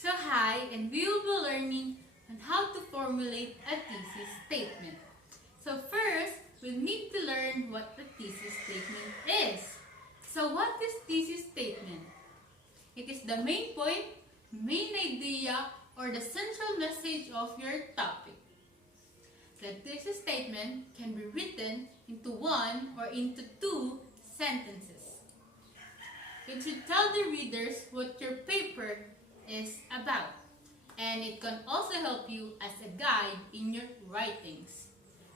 So hi, and we will be learning on how to formulate a thesis statement. So first, we need to learn what a thesis statement is. So what is thesis statement? It is the main point, main idea, or the central message of your topic. The thesis statement can be written into one or into two sentences. It should tell the readers what your paper is about, and it can also help you as a guide in your writings.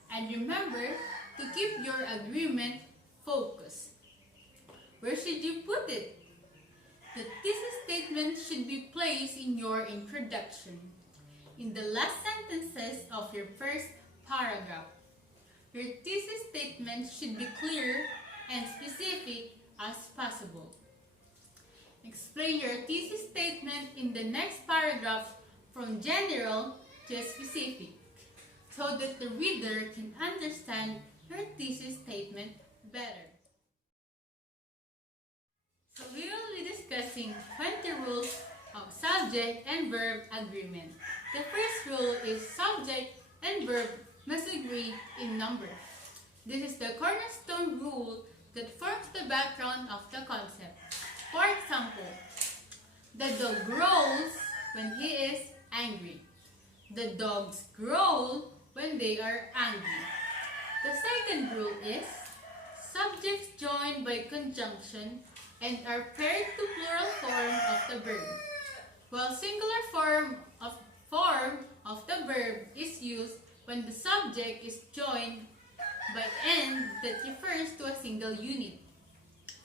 And remember to keep your agreement focused. Where should you put it? The thesis statement should be placed in your introduction, in the last sentences of your first paragraph. Your thesis statement should be clear and specific as possible. Explain your thesis statement in the next paragraph from general to specific, so that the reader can understand your thesis statement better. So we will be discussing 20 rules of subject and verb agreement. The first rule is subject and verb must agree in number. This is the cornerstone rule that forms the background of the concept. For example, the dog growls when he is angry. The dogs growl when they are angry. The second rule is subjects joined by conjunction and are paired to plural form of the verb, while singular form of the verb is used when the subject is joined by "and" that refers to a single unit.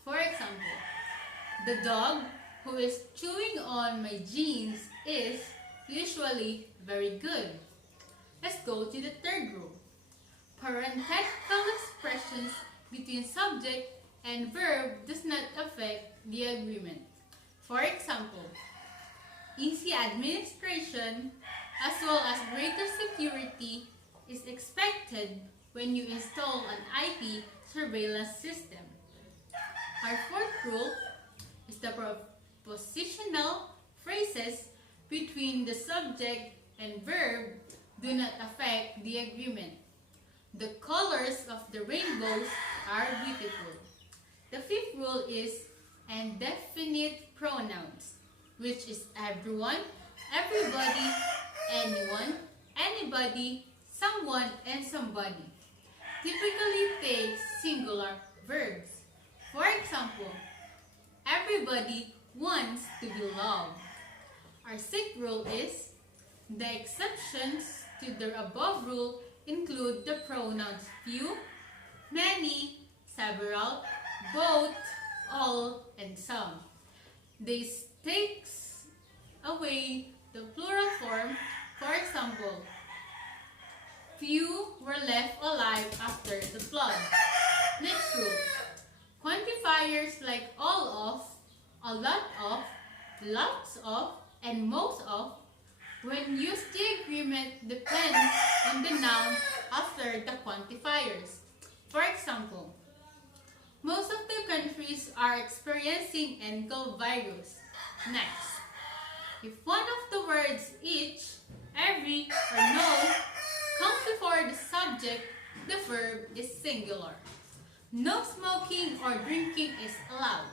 For example, the dog who is chewing on my jeans is usually very good. Let's go to the third rule. Parenthetical expressions between subject and verb does not affect the agreement. For example, easy administration as well as greater security is expected when you install an IP surveillance system. Our fourth rule is the propositional phrases between the subject and verb do not affect the agreement. The colors of the rainbows are beautiful. The fifth rule is indefinite pronouns, which is everyone, everybody, anyone, anybody, someone, and somebody. Typically takes singular verbs. For example, everybody wants to be loved. Our sixth rule is the exceptions to the above rule include the pronouns few, many, several, both, all, and some. This takes away the plural form. For example, few were left alive after the flood. Next rule. Quantifiers like all of, a lot of, lots of, and most of, when used, the agreement depends on the noun after the quantifiers. For example, most of the countries are experiencing encephalitis. Next, if one of the words each, every, or no comes before the subject, the verb is singular. No smoking or drinking is allowed.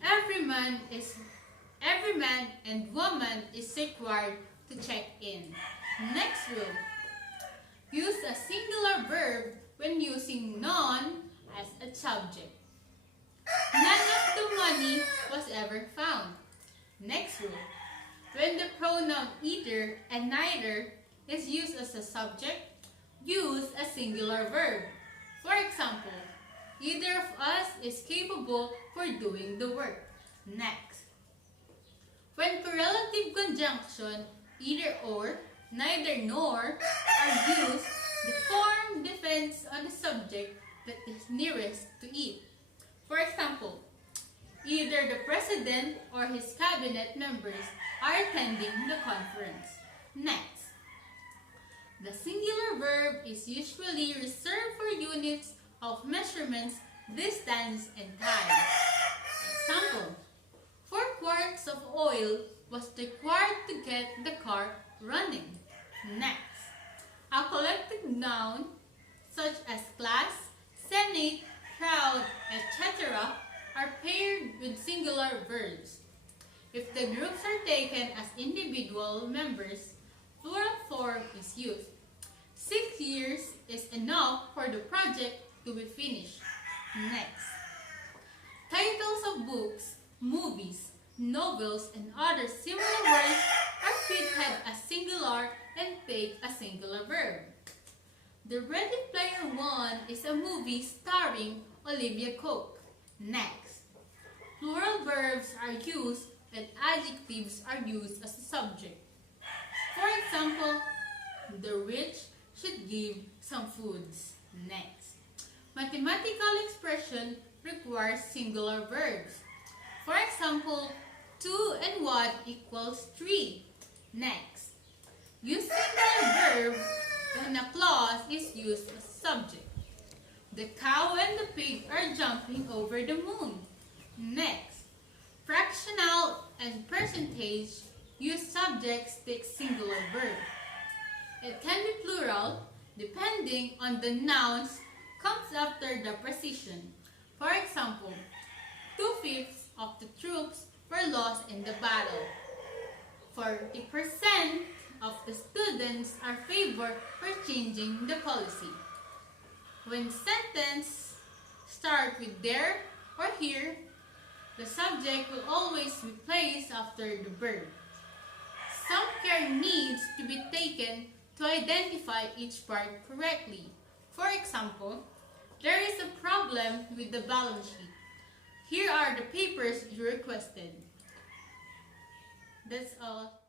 Every man and woman is required to check in. Next rule. Use a singular verb when using none as a subject. None of the money was ever found. Next rule. When the pronoun either and neither is used as a subject, use a singular verb. For example, either of us is capable for doing the work. Next. When correlative conjunction, either or, neither nor, are used, the form depends on the subject that is nearest to it. For example, either the president or his cabinet members are attending the conference. Next. The singular verb is usually reserved for units of measurements, distance, and time. Example, 4 quarts of oil was required to get the car running. Next, a collective noun such as class, senate, crowd, etc. are paired with singular verbs. If the groups are taken as individual members, plural form is used. 6 years is enough for the project to be finished. Next, titles of books, movies, novels, and other similar words are fitted as singular and take a singular verb. The Ready Player One is a movie starring Olivia Cook. Next, plural verbs are used and adjectives are used as a subject. For example, the rich should give some foods. Next, mathematical expression requires singular verbs. For example, 2 and 1 equals 3. Next, use singular verb when a clause is used as subject. The cow and the pig are jumping over the moon. Next, fractional and percentage use subjects take singular verb. It can be plural depending on the nouns comes after the precision. For example, 2/5 of the troops were lost in the battle. 40% of the students are favored for changing the policy. When sentences start with there or here, the subject will always be placed after the verb. Some care needs to be taken to identify each part correctly. For example, there is a problem with the balance sheet. Here are the papers you requested. That's all.